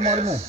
mwalimu.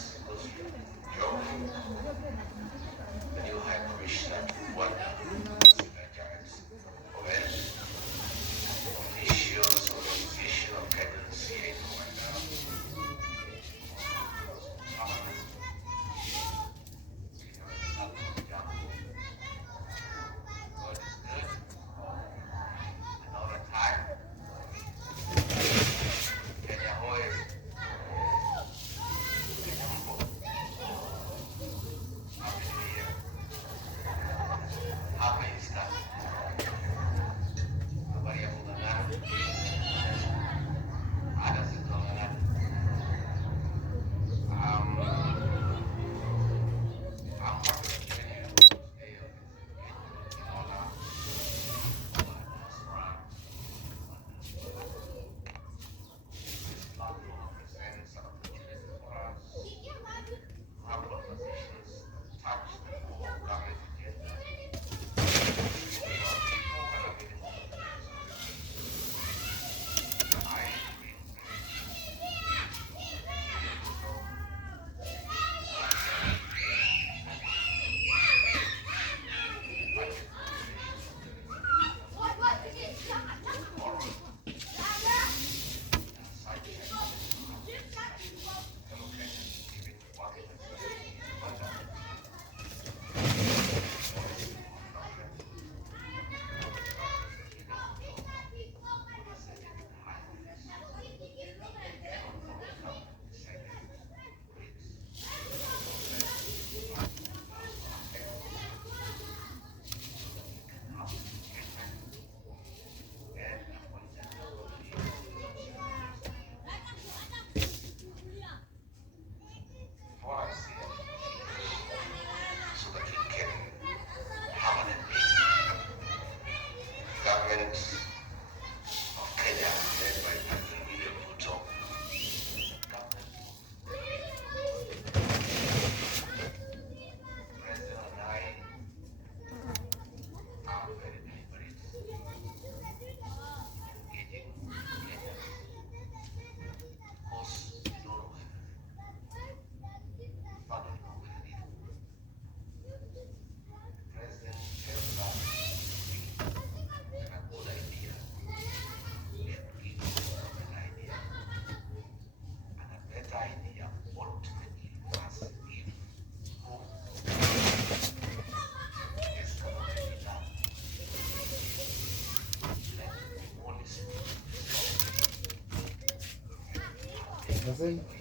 Doesn't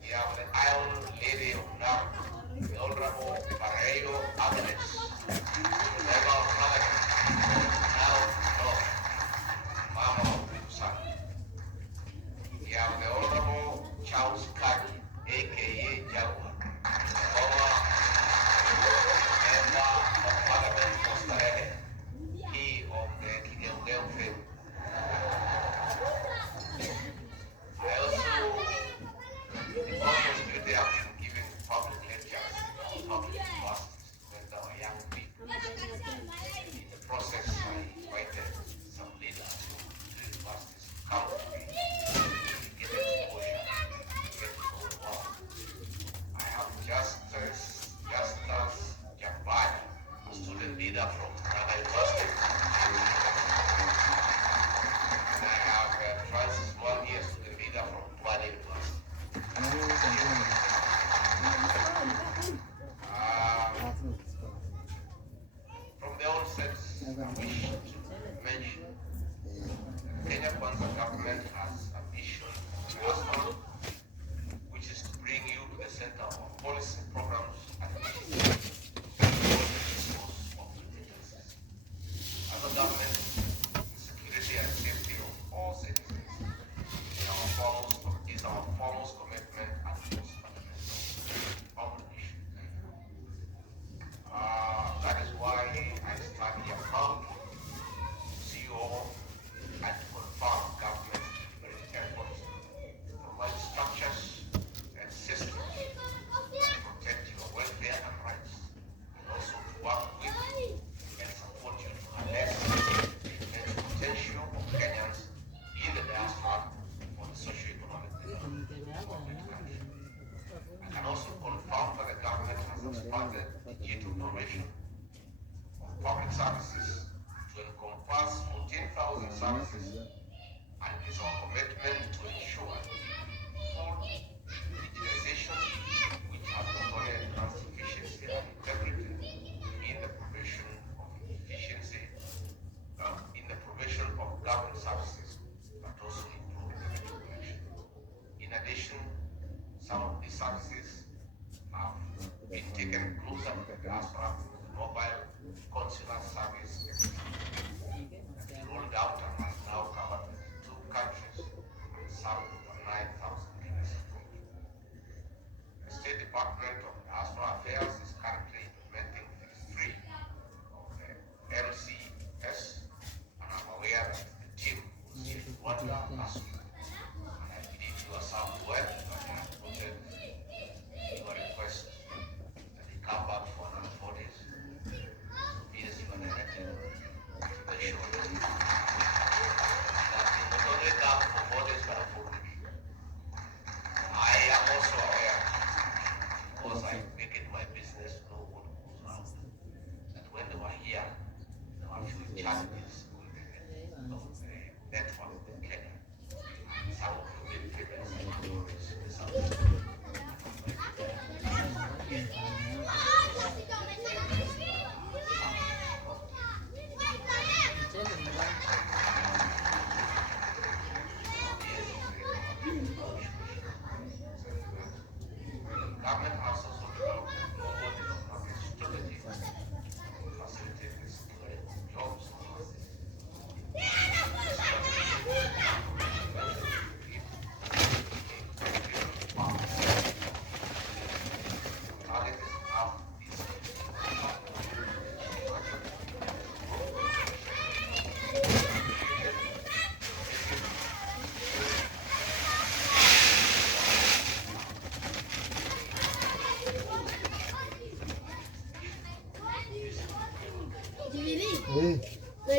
We have the Iron Lady of Narc.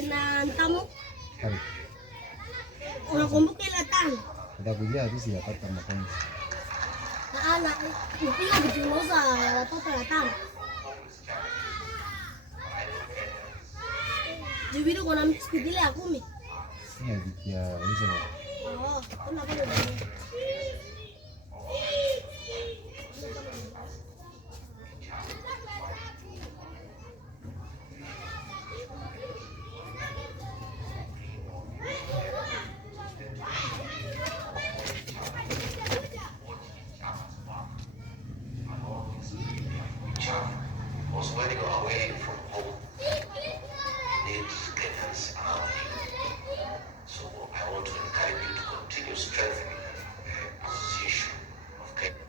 Nantamo. Kari. Unakumbuka ile tano? Nitakuja tu sijapata mafunzo. Ana upiga kuchunguza watoto ya tano. Jibiri kuna msikitile ya 10. Sina vikia hizo. Kuna bado. was waiting on away from home needs Kenyans around you. So I want to encourage you to continue strengthening the association of Kenyans.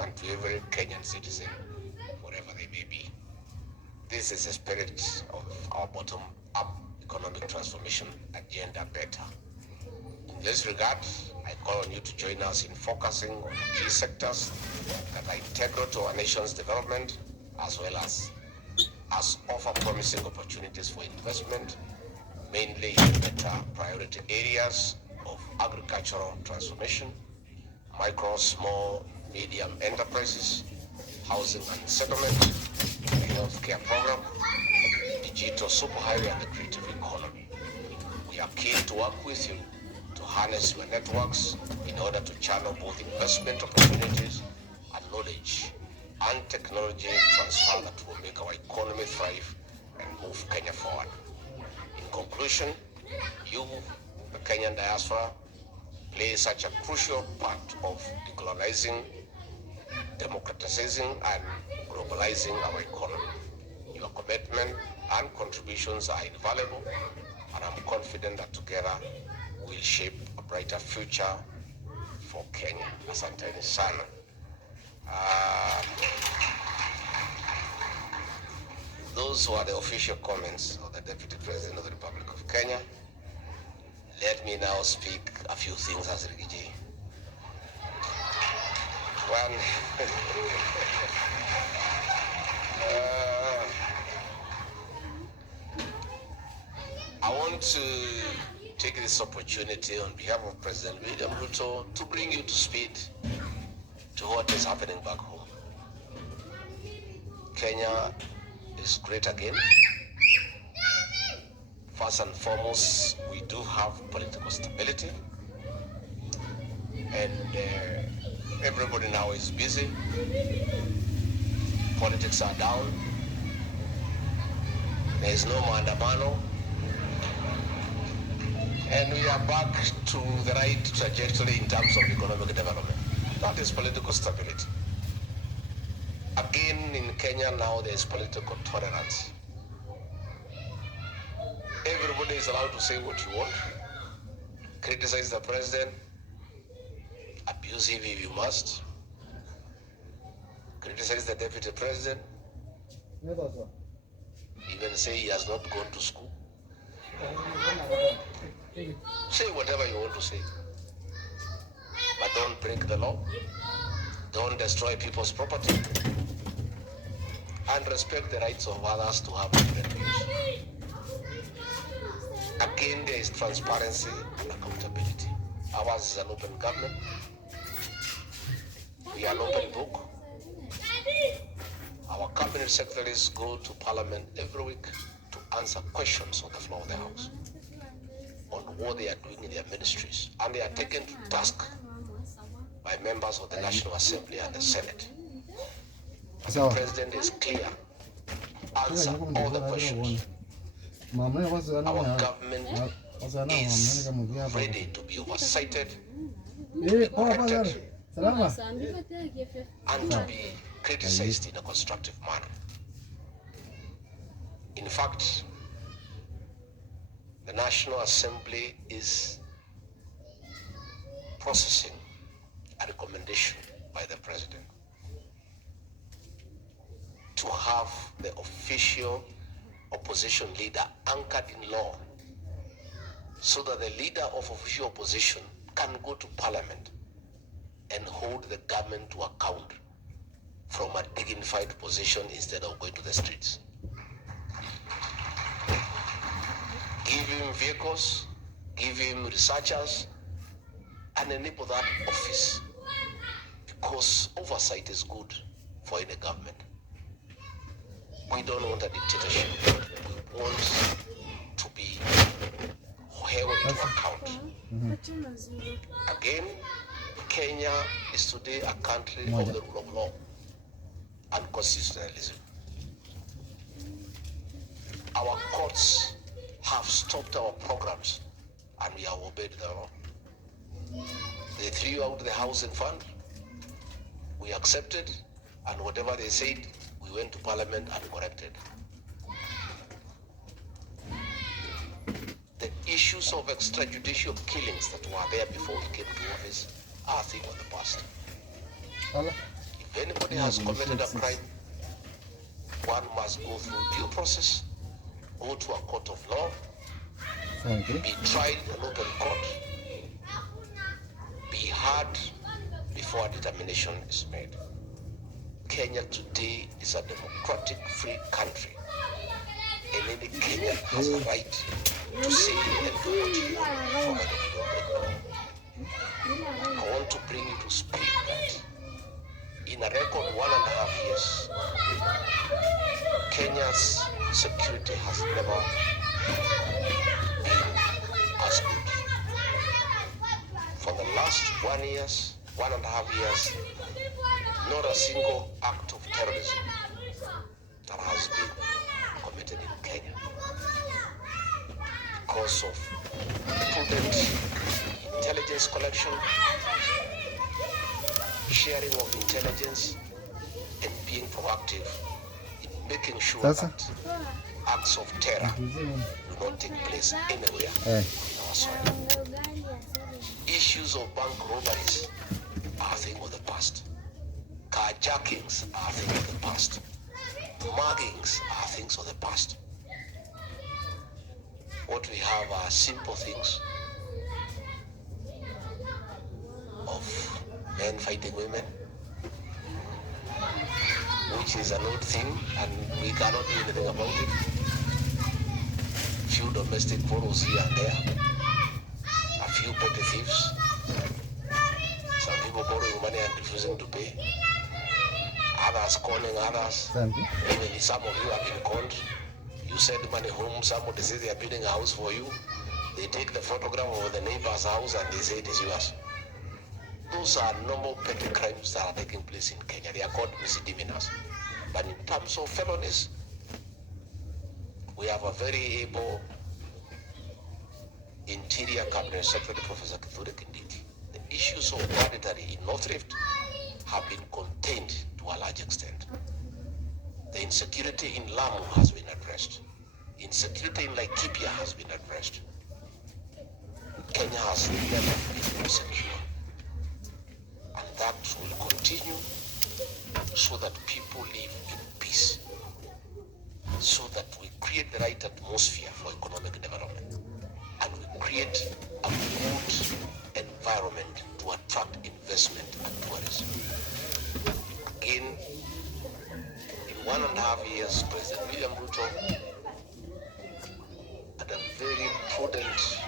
And to every Kenyan citizen, wherever they may be. This is the spirit of our bottom-up economic transformation agenda better. In this regard, I call on you to join us in focusing on key sectors that are integral to our nation's development, as well as offer promising opportunities for investment, mainly in better priority areas of agricultural transformation, micro, small, medium enterprises, housing and settlement, the healthcare program, digital superhighway, and the creative economy. We are keen to work with you to harness your networks in order to channel both investment opportunities and knowledge and technology transfer that will make our economy thrive and move Kenya forward. In conclusion, you, the Kenyan diaspora, play such a crucial part of decolonizing, democratizing, and globalizing our economy. Your commitment and contributions are invaluable, and I'm confident that together we'll shape a brighter future for Kenya. Asanteni sana. Those were the official comments of the Deputy President of the Republic of Kenya. Let me now speak a few things as Rigiji. One, I want to take this opportunity on behalf of President William Ruto to bring you to speed to what is happening back home. Kenya is great again. First and foremost, we do have political stability, and everybody now is busy. Politics are down. There is no maandamano. And we are back to the right trajectory in terms of economic development. That is political stability. Again, in Kenya now, there is political tolerance. Everybody is allowed to say what you want, criticize the president, abuse him if you must, criticize the deputy president, even say he has not gone to school. Say whatever you want to say, but don't break the law, don't destroy people's property, and respect the rights of others to have different views. Again, there is transparency and accountability. Ours is an open government. We are an open book. Our cabinet secretaries go to parliament every week to answer questions on the floor of the house on what they are doing in their ministries. And they are taken to task by members of the National Assembly and the Senate. The president is clear. Answer all the questions. Our government is ready to be oversighted, corrected, and to be criticized in a constructive manner. In fact, the National Assembly is processing a recommendation by the president to have the official opposition leader anchored in law, so that the leader of official opposition can go to parliament and hold the government to account from a dignified position instead of going to the streets. Give him vehicles, give him researchers, and enable that office, because oversight is good for any government. We don't want a dictatorship. We want to be held to account. Again, Kenya is today a country of the rule of law and constitutionalism. Our courts have stopped our programs and we have obeyed the law. They threw out the housing fund. We accepted, and whatever they said, we went to parliament and corrected. The issues of extrajudicial killings that were there before we came to office are a thing of the past. If anybody has committed a crime, one must go through due process, go to a court of law, be tried in an open court, be heard before a determination is made. Kenya today is a democratic, free country, and any Kenyan has a right to say and do what he wants, provided you don't break the law. I want to bring you to speak that in a record 1.5 years, Kenya's security has never been as good. For the last 1.5 years, not a single act of terrorism that has been committed in Kenya because of prudent intelligence collection, sharing of intelligence, and being proactive in making sure that acts of terror do not take place anywhere in our soil. Issues of bank robberies are a thing of the past. Carjackings are things of the past. Muggings are things of the past. What we have are simple things of men fighting women, which is an old thing and we cannot do anything about it. Few domestic quarrels here and there, a few petty thieves, some people borrowing money and refusing to pay, others calling others. Even some of you have been called. You send money home, somebody says they are building a house for you. They take the photograph of the neighbor's house and they say it is yours. Those are normal petty crimes that are taking place in Kenya. They are called misdemeanors. But in terms of felonies, we have a very able Interior Cabinet Secretary Professor Kithure Kindiki, the issues of banditry in North Rift have been contained to a large extent. The insecurity in Lamu has been addressed. Insecurity in Laikipia has been addressed. Kenya has never been more secure. And that will continue so that people live in peace, so that we create the right atmosphere for economic development, and we create a good environment to attract investment and tourism. Again, in 1.5 years, President William Ruto had a very prudent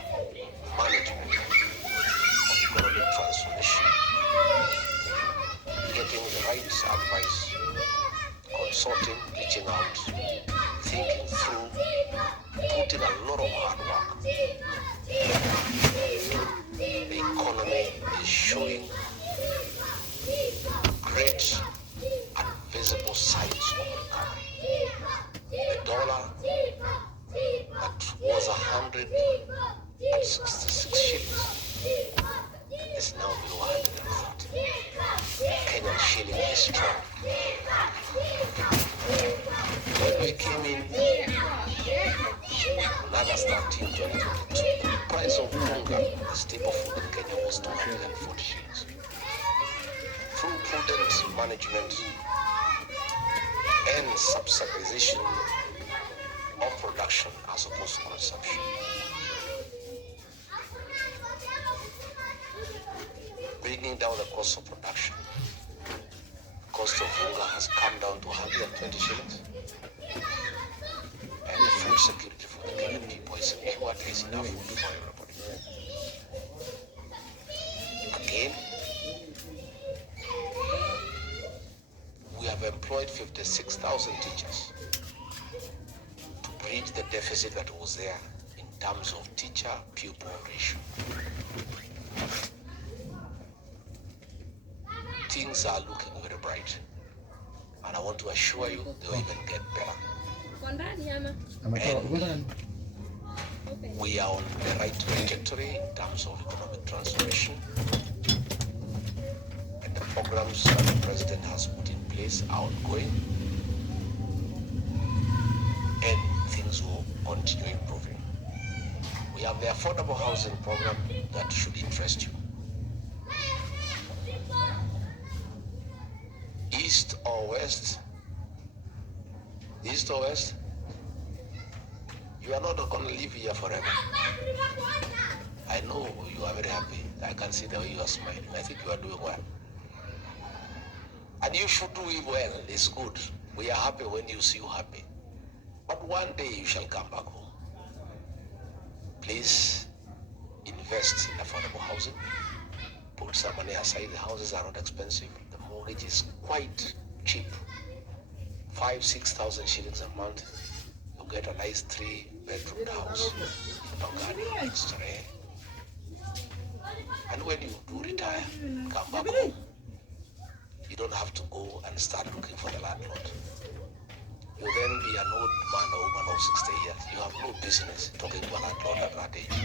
management of economic transformation, getting the right advice, consulting, reaching out, thinking through, putting a lot of hard work. The economy is showing great and visible signs of recovery. The dollar that was 166 shillings is now below 130. Kenyan shilling is strong. When we came in August 13, 2022, the price of hunger, the staple food in Kenya, was 240 shillings. Through prudent management and subsidization of production as opposed to consumption, bringing down the cost of production, cost of hunger has come down to 120 shillings, and the food security for the Kenyan people is secure. There is enough food for everybody. Again, we have employed 56,000 teachers to bridge the deficit that was there in terms of teacher-pupil ratio. Things are looking very bright, and I want to assure you they will even get better. And we are on the right trajectory in terms of economic transformation, and the programs that the President has put in place are ongoing, and things will continue improving. We have the affordable housing program that should interest you. East or west, you are not going to live here forever. I know you are very happy. I can see the way you are smiling. I think you are doing well. And you should do it well. It's good. We are happy when you see you happy. But one day you shall come back home. Please invest in affordable housing. Put some money aside. The houses are not expensive. The mortgage is quite cheap. 5,000-6,000 shillings a month. You get a nice 3-bedroom house. And when you do retire, come back home. You don't have to go and start looking for the landlord. You then be an old man or woman of 60 years. You have no business talking to a landlord at that age.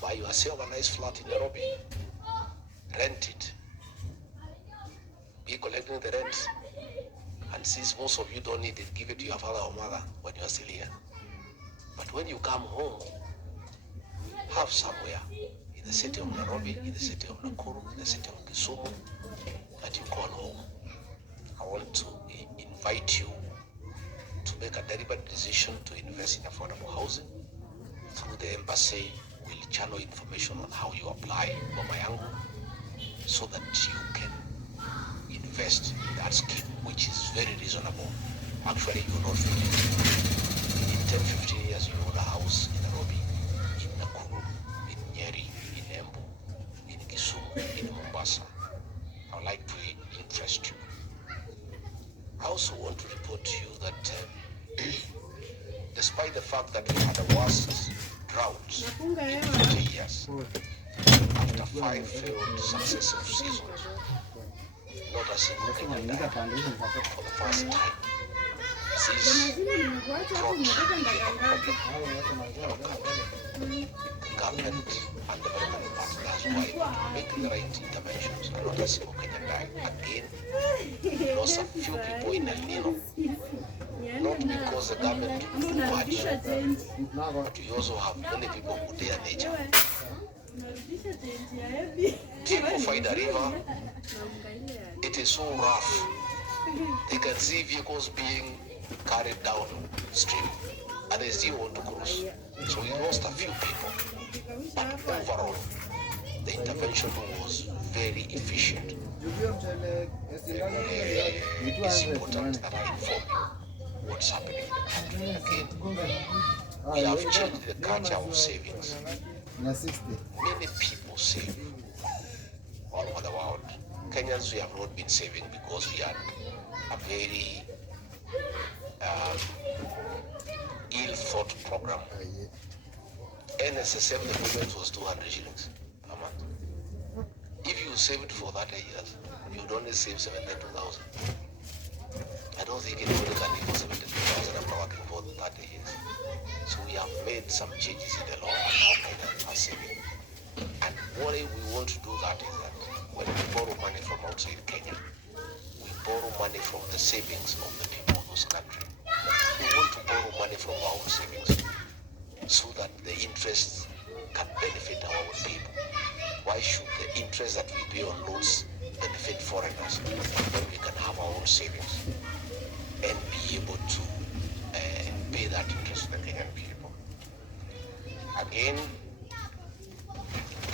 Buy yourself a nice flat in Nairobi. Rent it. Be collecting the rent. And since most of you don't need it, give it to your father or mother when you are still here. But when you come home, have somewhere in the city of Nairobi, in the city of Nakuru, in the city of Kisumu, that you call home. I want to invite you to make a deliberate decision to invest in affordable housing. Through the embassy, we'll channel information on how you apply Mama Yangu so that you can invest in that scheme, which is very reasonable. Actually, you will not feel it. In 10-15 years, you own a house in Nairobi, in Nakuru, in Nyeri, in Embu, in Kisumu, in Mombasa. I would like to interest you. I also want to report to you that despite the fact that we had the worst drought in 50 years, after 5 failed successive seasons, not a single Kenyan died for the first time. Since drought in our country. government and development partners wide make the right interventions and not a single Kenyan die. Again, lost a few people in El Nino, not because the government took too much, but we also have many people who dare nature. People find a river, it is so rough. They can see vehicles being carried down stream and they still want to cross. So we lost a few people, but overall the intervention was very efficient. It's important that I inform you what's happening in the country. Again, we have changed the culture of savings. Many people save all over the world. Kenyans, we have not been saving because we had a very ill-thought program. NSSF, the payment was 200 shillings a month. If you saved for 30 years, you'd only save 72,000. I don't think anybody can live for 72,000 after working for 30 years. So we have made some changes in the law and how Kenyans are saving. And what we want to do that is that when we borrow money from outside Kenya, we borrow money from the savings of the people of those countries. We want to borrow money from our own savings so that the interest can benefit our own people. Why should the interest that we pay on loans benefit foreigners when we can have our own savings and be able to pay that interest to the Kenyan people? Again,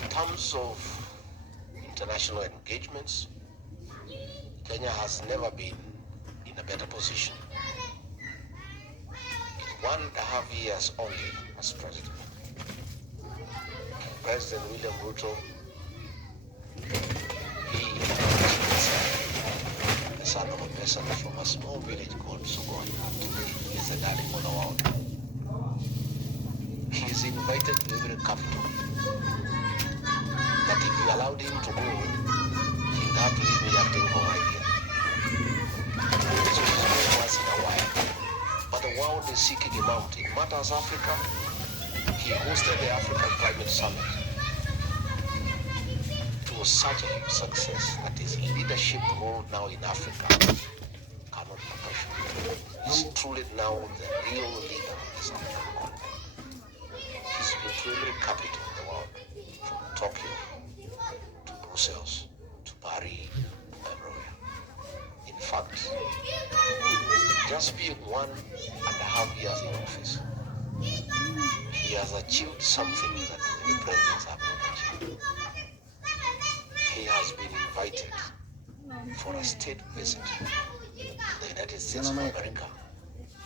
in terms of international engagements, Kenya has never been in a better position. In 1.5 years only as president, President William Ruto, he the son of a person from a small village called Sugon, today is the darling of the world. He is invited to every capital. That if you allowed him to go, he would have to leave me acting for my year. So he's going once in a while. But the world is seeking him out. In Matters Africa, he hosted the African Climate Summit. It was such a huge success that his leadership role now in Africa cannot be questioned. He's truly now the real leader of this African continent. He's been to every capital in the world, from Tokyo to Brussels to Paris, everywhere. In fact, just being 1.5 years in office, he has achieved something that the presidents have not achieved. He has been invited for a state visit to the United States of America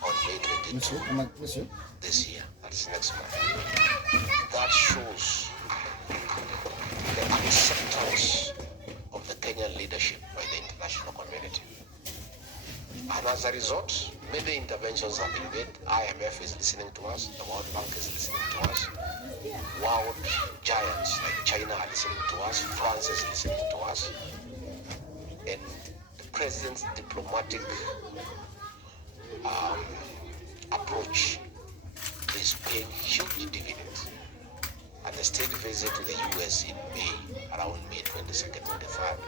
on May 22 this year. That's next month. That shows the acceptance of the Kenyan leadership by the international community. And as a result, many interventions have been made. IMF is listening to us, the World Bank is listening to us, world giants like China are listening to us, France is listening to us, and the president's diplomatic approach is paying huge dividends. At the state visit to the US in May, around May 22nd, 23rd,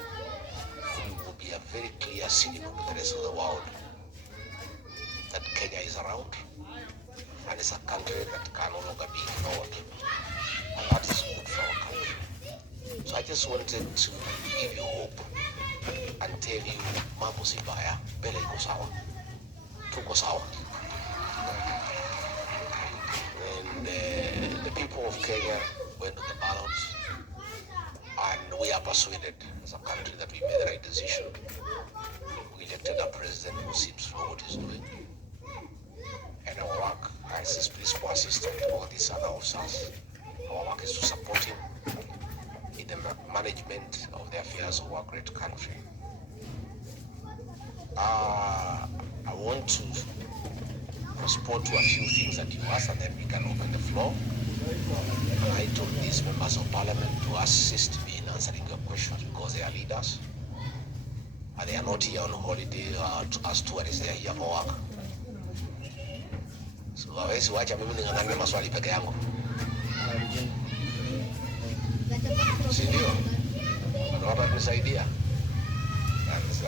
will be a very clear signal to the rest of the world that Kenya is around and it's a country that can no longer be ignored. And that is good for our country. So I just wanted to give you hope and tell you, mambo si mbaya, mbele iko sawa. Tuko sawa. And the people of Kenya went to the ballots, and we are persuaded as a country that we made the right decision. We elected a president who seems to know what he's doing. And our work as his principal assistant, all these other officers, our work is to support him in the management of the affairs of our great country. I want to respond to a few things that you asked, and then we can open the floor. I told these members of parliament to assist me in answering your questions because they are leaders. And they are not here on holiday as tourists, they are here for work. So hawezi wacha mimi ning'ang'ane maswali peke yangu.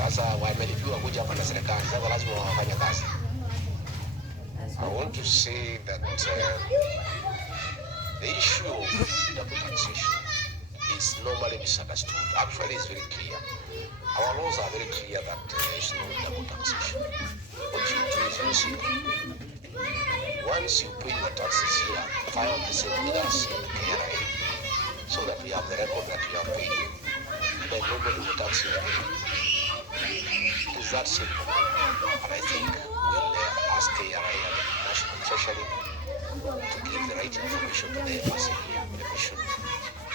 Sasa wamelipiwa kuja hapa na serikali, sasa lazima wafanye kazi. I want to say that the issue of double taxation is normally misunderstood. Actually, it's very clear. Our laws are very clear that there is no double taxation. What you do is very simple. Once you pay your taxes here, file the same with us in the KRA so that we have the record that you have paid. Then nobody will tax you again. It is that simple. And I think we'll ask KRA and the National Treasury to give the right information to the embassy here in the mission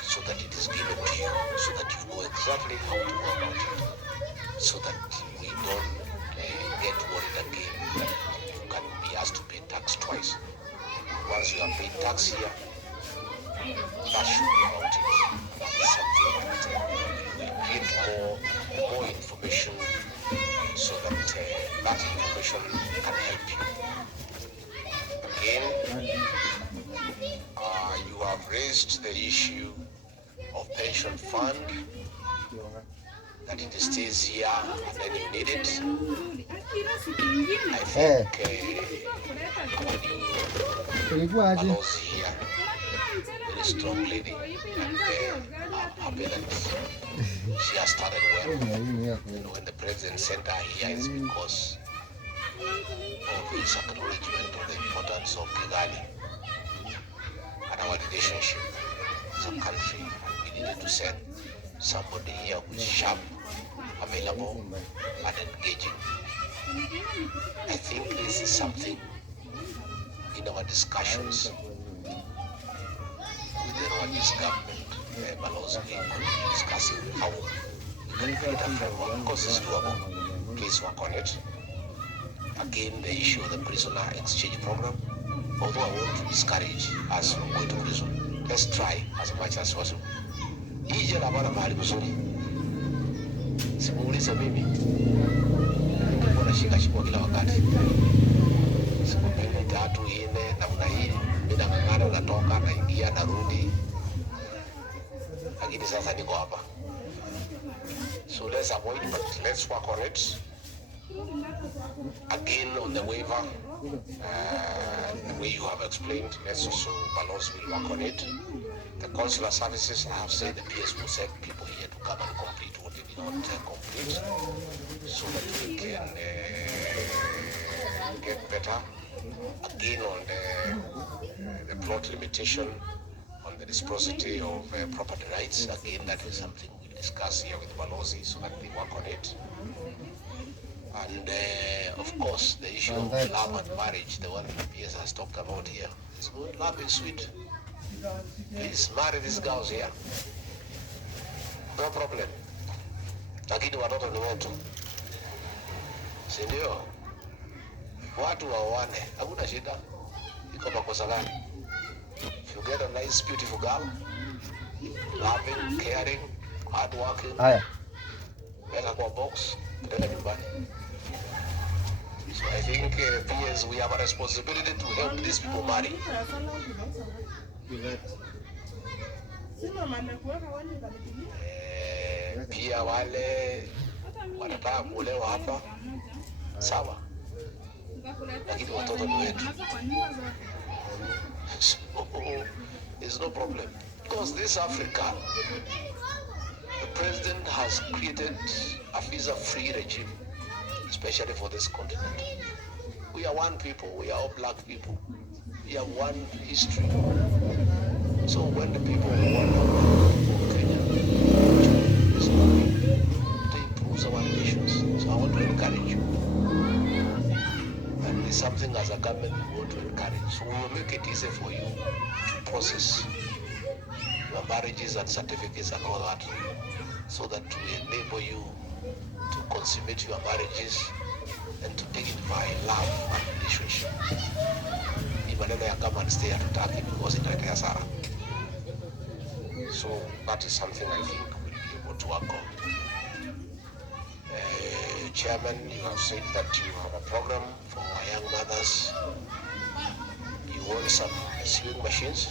so that it is given to you, so that you know exactly how to go about it, so that we don't get worried again that you can be asked to pay tax twice. Once you have paid tax here, that should be about it. That is something that will create more information so that that information can help you. Again, you have raised the issue of pension fund, that it stays here and then you need it. I think our new laws here, very strong lady, and I'm happy that she has started well. When the president sent her here, it's because of his acknowledgement of the importance of Kigali and our relationship as a country. And we needed to send somebody here who is sharp, available, and engaging. I think this is something in our discussions with the Rwandese government, Balozi, we will be discussing how we can create a framework, because it's doable. Please work on it. Again, the issue of the prisoner exchange program, although I want to discourage us from going to prison, let's try as much as possible. Hii jela bwana mahali mzuri. Simuulize mimi. Niko nashika shimo kila wakati. Siku mbili tatu nne namna hii, mimi nang'ang'ana, natoka naingia narudi. Lakini sasa niko hapa. So let's avoid, but let's work on it. Again, on the waiver, the way you have explained, let's also, Balozi will work on it. The consular services, I have said the PS will send people here to come and complete what they did not complete, so that we can get better. Again, on the plot limitation, on the reciprocity of property rights, again, that is something we'll discuss here with Balozi so that they work on it. And of course, the issue of love and marriage, the one PS has talked about here. It's good, love is sweet. Please marry these girls here. No problem. Lakini watoto ni wetu. Si ndio? Watu waoane, hakuna shida. Iko makosa gani? If you get a nice, beautiful girl, loving, caring, hardworking, weka kwa box, peleka nyumbani. So I think PS, we have a responsibility to help these people marry. Pia wale wanataka kuolewa hapa, sawa, lakini watoto ni wetu. So there's no problem, because this Africa, the president has created a visa-free regime, especially for this continent. We are one people, we are all black people. We have one history. So when the people want for Kenya is moving to improve our relations, so I want to encourage you. And it's something as a government we want to encourage. So we will make it easy for you to process your marriages and certificates and all that, so that we enable you to consummate your marriages and to dignify love and relationship. Maneno ya come and stay hatutaki, because italeta hasara. So that is something I think we'll be able to work on. Chairman, you have said that you have a program for young mothers. You want some sewing machines.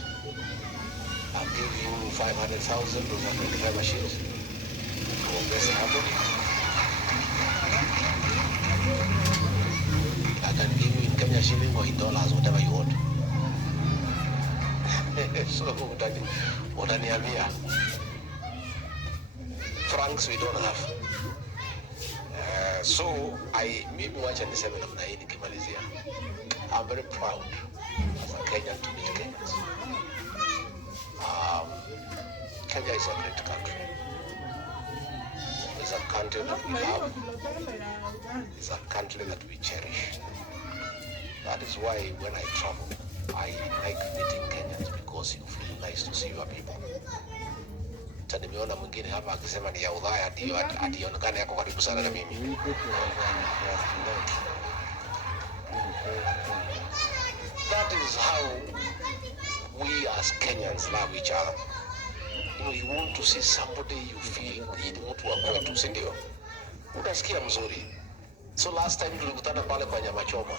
I'll give you 500,000 of 25 machines. Kuongeza hapo. can give you in Kenya shilling or in dollars, whatever you want. So utaniambia francs we don't have. So mimi wacha niseme namna hii nikimalizia. I'm very proud as a Kenyan to meet Kenyans. Kenya is a great country. It's a country that we love. It's a country that we cherish. That is why when I travel, I like meeting Kenyans because you feel nice to see your people. Nimeona mwingine hapa akisema ni ya udhaya ndio ationekane yako karibu sana na mimi. That is how we as Kenyans love each other. You want to see somebody you feel ni mtu wa kwetu, si ndio? Unasikia mzuri. So last time tulikutana pale kwa nyama choma.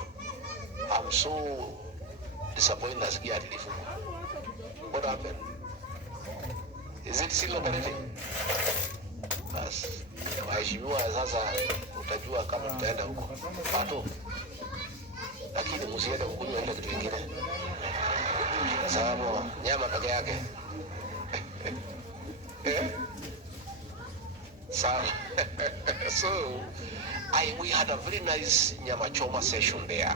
I'm so disappointed nasikia alifungwa. What happened? Is it still operating? Bas, waheshimiwa sasa utajua kama tutaenda huko. Pato. Lakini msiende kukunywa ile kitu kingine. Sababu nyama peke yake. So we had a very nice nyama choma session there.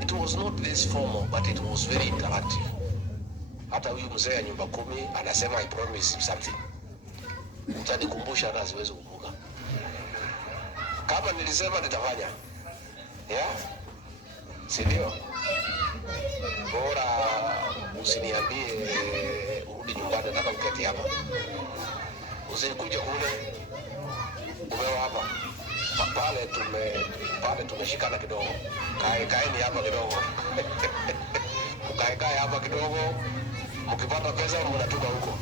It was not this formal, but it was very interactive. Hata huyu mzee ya nyumba 10 anasema I promise something. Utanikumbusha hata siwezi kukumbuka. Kama nilisema nitafanya. Yeah? Si ndio? Bora usiniambie urudi nyumbani nataka uketi hapa. Usikuje kule. Umewa hapa. Pale tumeshikana kidogo. Kaeni hapa kidogo. Mkae hapa kidogo. Mkipata pesa mnatoka huko.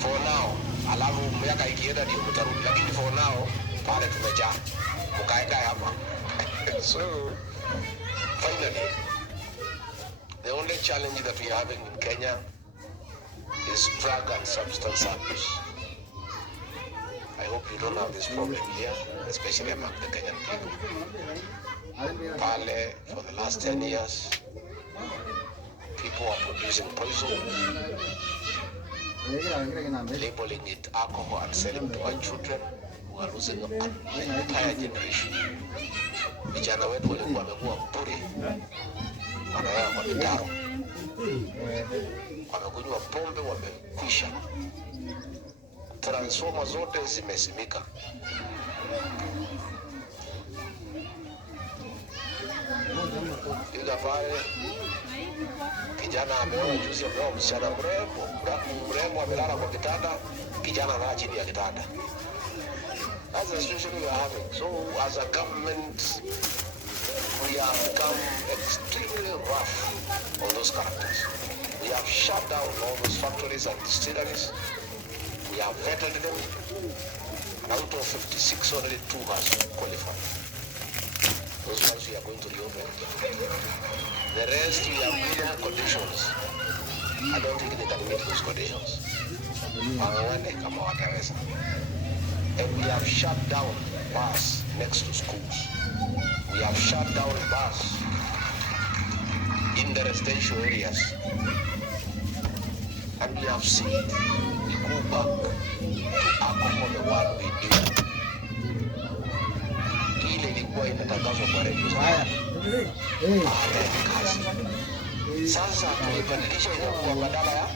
For now, alafu miaka ikienda ndio mtarudi, lakini for now pale tumejaa. Mkae hapa. So finally, the only challenge that we are having in Kenya is drug and substance abuse. I hope you don't have this problem here, especially among the Kenyan people. Pale, for the last 10 years, people are producing poison, labeling it alcohol and selling to our children who are losing an entire generation. Vijana wetu walikuwa wamekuwa bure, wanaenda kwa mitaro, wamekunywa pombe, wamekwisha. Transformer zote zimesimika. Ila pale kijana ameoa juzi, ameoa msichana mrembo amelala kwa kitanda, kijana analala chini ya kitanda. That's the situation we are having. So as a government, we have become extremely rough on those characters. We have shut down all those factories and distilleries. We have vetted them, and out of 56, only 2 has qualified. Those ones we are going to reopen. The rest we have minimum conditions. I don't think they can meet those conditions. And we have shut down bars next to schools. We have shut down bars in the residential areas. And we have seen we go back to alcohol the one we knew. Ile ilikuwa inatangazwa kwa redio sana. Baada ya kazi. Sasa tulibadilisha inakuwa badala ya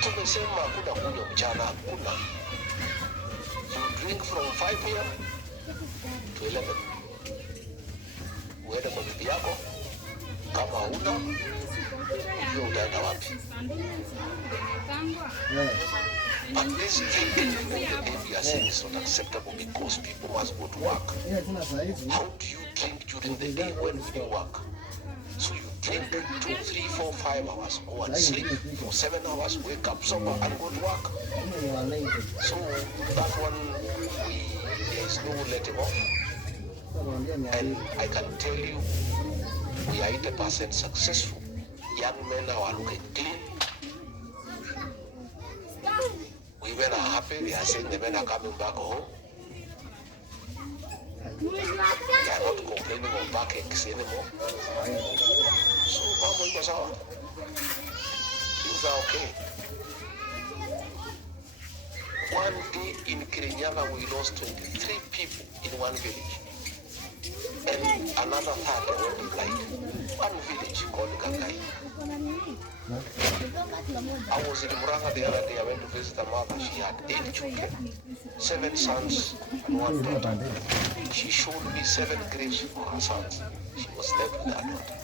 tumesema hakuna kunywa mchana, hakuna. You drink from 5 p.m. to 11. Uende kwa bibi yako, kama huna, ujue utaenda wapi. But this drinking we are saying is not acceptable because people must go to work. How do you drink during the day when you work? So you drink 2, 3, 4, 5 hours, go and sleep for 7 hours, wake up sober and go to work. So that one, there is no letting off. And I can tell you, we are 80% successful. Young men are looking clean. Women are happy. They are saying the men are coming back home. are not complaining of backaches anymore. So mambo iko sawa. Things are okay. One day in Kirinyaga we lost 23 people in one village. And another 30 went blind. One village called Gagai. I was in Muranga the other day. I went to visit a mother. She had 8 children, 7 sons and 1 daughter. She showed me 7 graves for her sons. She was left with her daughter.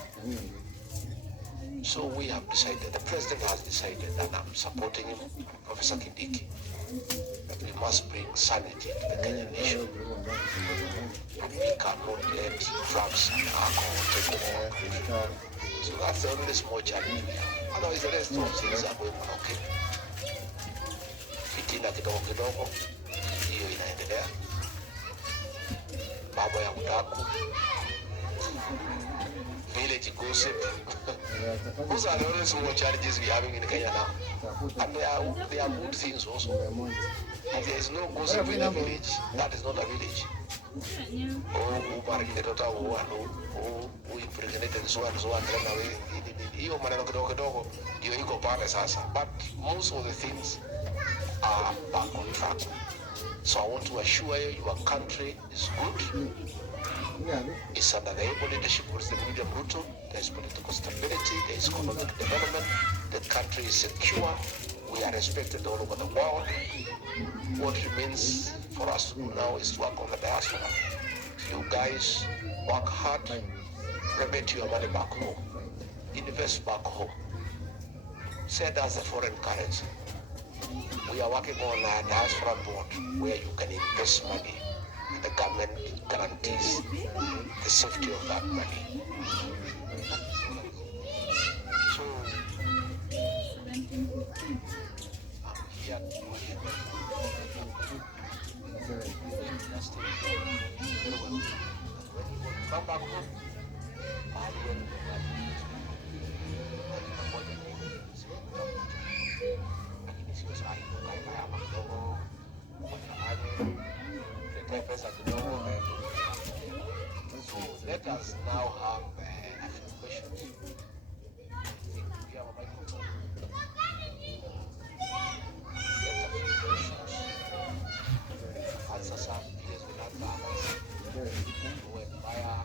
So we have decided, the president has decided, and I'm supporting him, Professor Kindiki, that we must bring sanity to the Kenyan nation. And we cannot let drugs and alcohol take over our country. So that's the only small challenge we have. Otherwise, the rest of things are going on okay. Fitina kidogo kidogo, hiyo inaendelea. Mambo ya udaku, village gossip. Those are the only small challenges we are having in Kenya now. And they are good things also. If there is no gossip in a village, that is not a village. Who married the daughter who impregnated so and ran away. Hiyo maneno kidogo kidogo ndio iko pale sasa. But most of the things are back on track. So I want to assure you, your country is good. It's under the able leadership of the William Ruto. There is political stability, there is economic development, the country is secure, we are respected all over the world. What remains for us to do now is to work on the diaspora. You guys work hard, remit your money back home, invest back home. Send us a foreign currency. We are working on a diaspora board where you can invest money. The government guarantees the safety of that money. So, I'm here to come back home. So let us now have a few questions. I think we have a microphone. Get a few questions. Answer some, please, will answer others. Who admire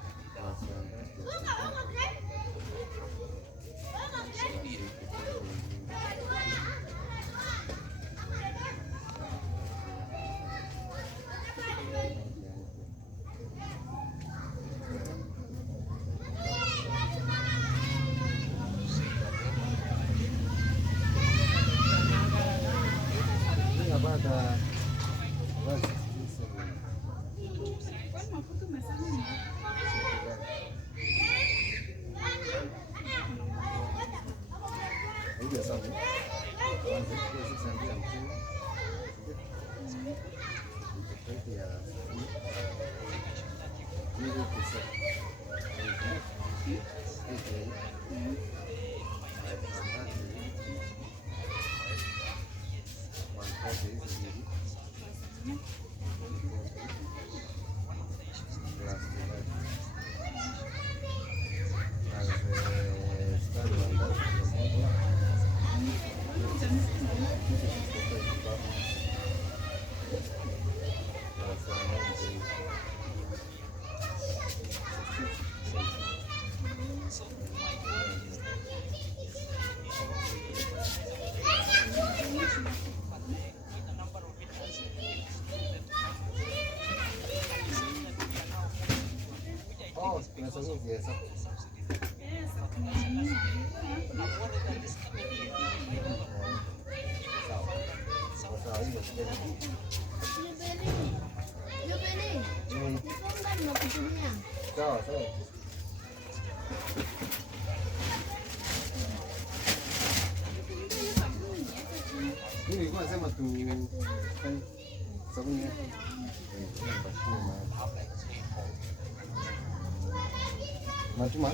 Matuma?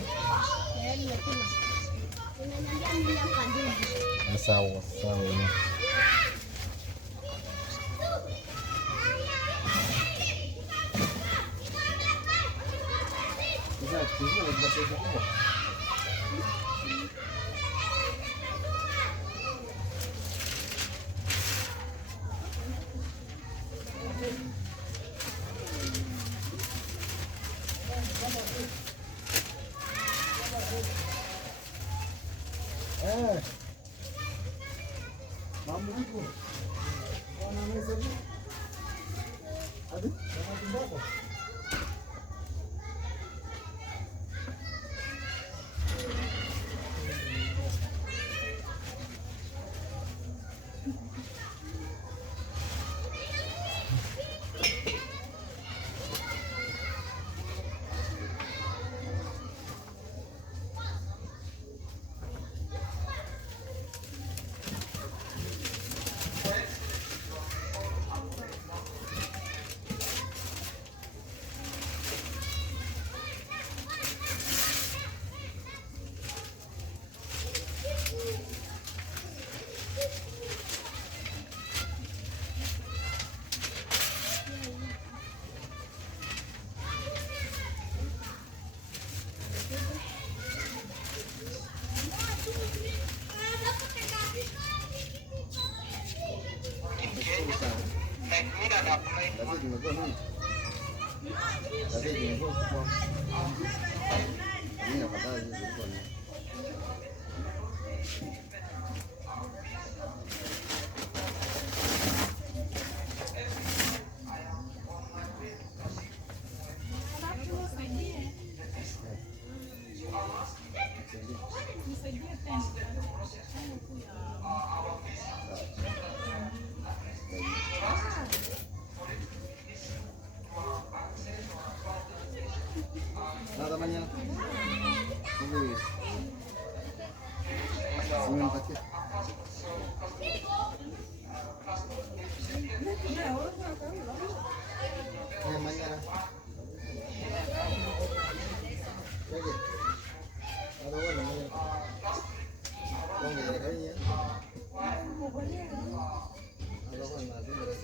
Sawa sawa. sisi kubwa. Mambo vipi? Wana meza vipi? Hadi, kama tumbako. Nada mañana. ¿Cómo vives? ¿Sí me empaqué? Mañana. Oye. Ahora bueno, mañana. Ponga la cariña. Ahora bueno, así gracias.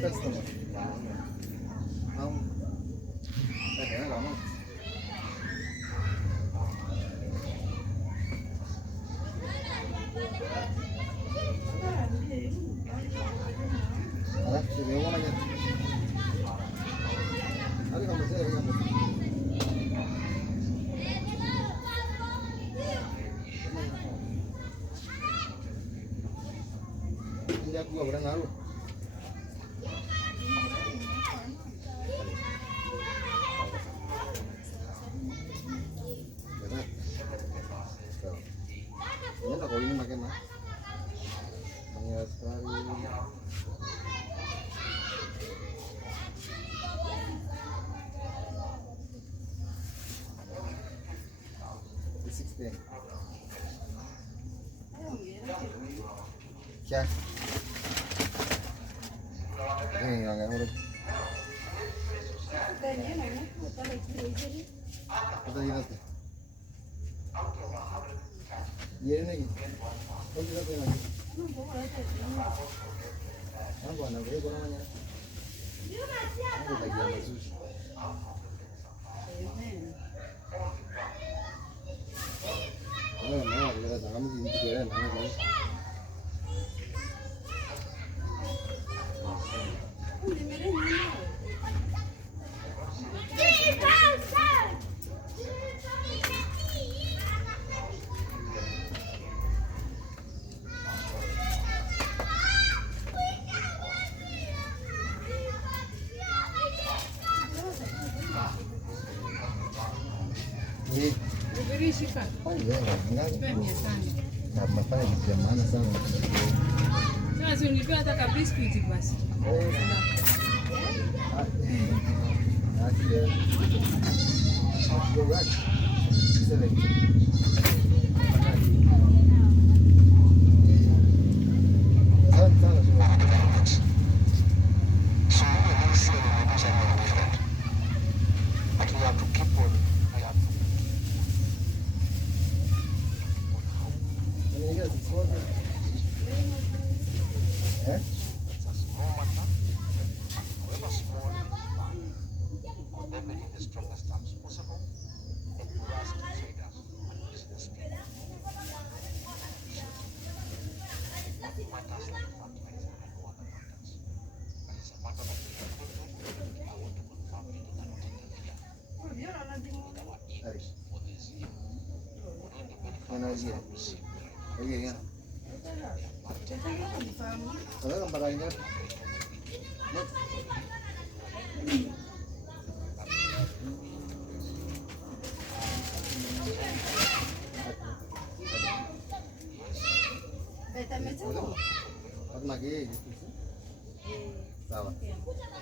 Customer. Si vengo mañana. Ya tú habrán algo. ¿Verdad? Claro. Ya la voy a maquillar más. Mañana está क्या नहीं आ गया मुझे पता नहीं था ये नहीं कौन सा कोई नहीं हम कौन है ये कौन है हमको लग गया महसूस मैं अगले का Kami dipikiran mana sih? Oh iya, enggak. Karena apa di jam mana sana? Sasa unipea hata ka biscuit basi. But we have to keep on. We have to It's a small matter, however small, but they're making the strongest terms possible and for us to traders and business people. Matters like fertilizer and no other matters. But it's a matter that we have to do. I want to confirm you do not interfere with our aid for this year. Within the benefits we have received. Iya. Kalau gambarannya lagi sawa.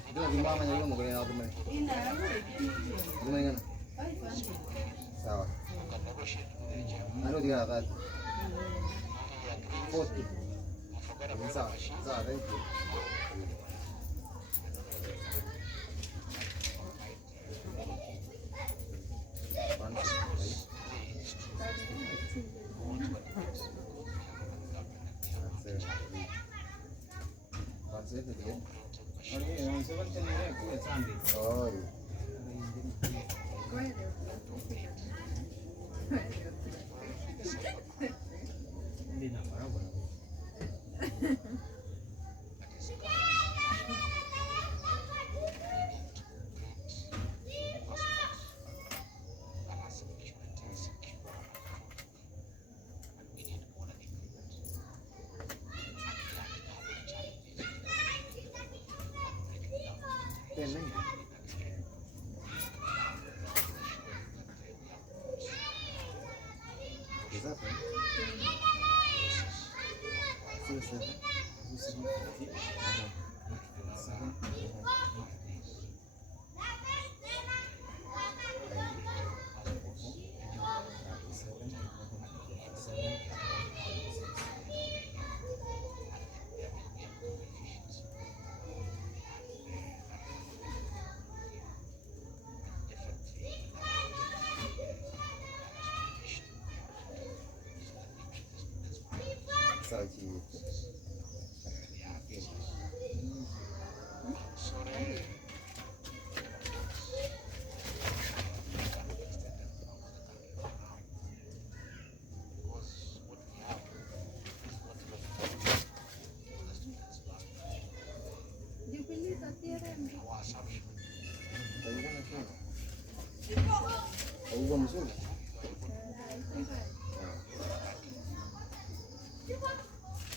Itu lagi mama nya mau kalian auto mana? Gimana kan? Sawa. Anu dia kan. 40. Sawa, sawa, thank you. Oh,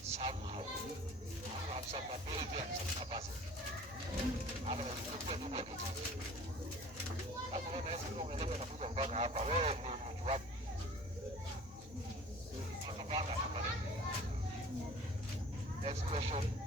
Somehow, you have some ability and some capacity. Otherwise, you can't do anything. Hakuna naweza kuwa umeleta nakuja mpaka hapa. Wewe ni mtu wapi? Tutapanga hapa. Next question.